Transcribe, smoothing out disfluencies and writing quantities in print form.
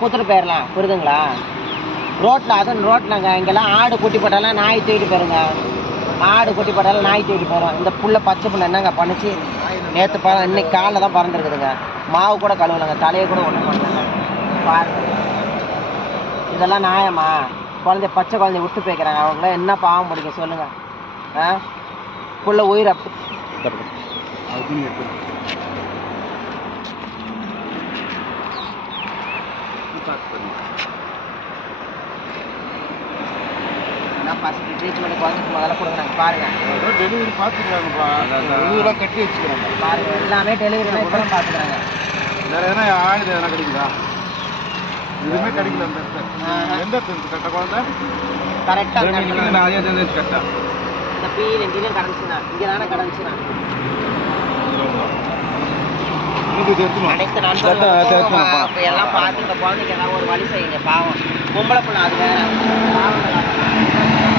கூத்துட்டு போயிடலாம், புரியுதுங்களா? ரோட்டில் அதுவும் ரோட்டில்ங்க இங்கெல்லாம் ஆடு குட்டி போட்டாலும் நாய் தூக்கிட்டு போயிருங்க. ஆடு குட்டி போட்டாலும் நாய் தூக்கிட்டு போயிடும். இந்த புள்ள பச்சை புள்ள என்னங்க பண்ணிச்சு? நேற்று இன்னைக்கு காலைல தான் பறந்துருக்குதுங்க. மாவு கூட கழுவலைங்க, தலையை கூட ஒன்றும் பண்ணலங்க. பாருங்க, இதெல்லாம் நியாயமா? பச்சை குழந்தைய விட்டு போய்க்கிறாங்க. அவங்களாம் என்ன பாவம் பிடிக்க சொல்லுங்க? புள்ள உயிர் அப்படி ஃபஸ்ட்டு ட்ரீட்மெண்ட் குழந்தைக்கு முதல்ல கொடுக்குறாங்க. பாருங்க, டெலிவரி பார்த்துக்கிறாங்கப்பா, கட்டி வச்சுக்கிறாங்க. பாருங்க, எல்லாமே டெலிவரி கூட பார்த்துக்கிறாங்க. வேற எதனா ஆயுதம் எதனா கிடைக்குதா? எதுவுமே கிடைக்கல. அந்த எந்த கட்ட குழந்தை கரெக்டாக கரெக்டாக இந்த பீல் எங்கேயும் கிடந்துச்சுண்ணா, இங்கே தானே கிடந்துச்சுண்ணா. அனைத்து நண்பர்களும் எல்லாம் பார்த்து இந்த குழந்தைக்கு எல்லாம் ஒரு வழி செய்யுங்க. பாவம் பொம்பளை பொண்ணு, அது வேற பாவம்.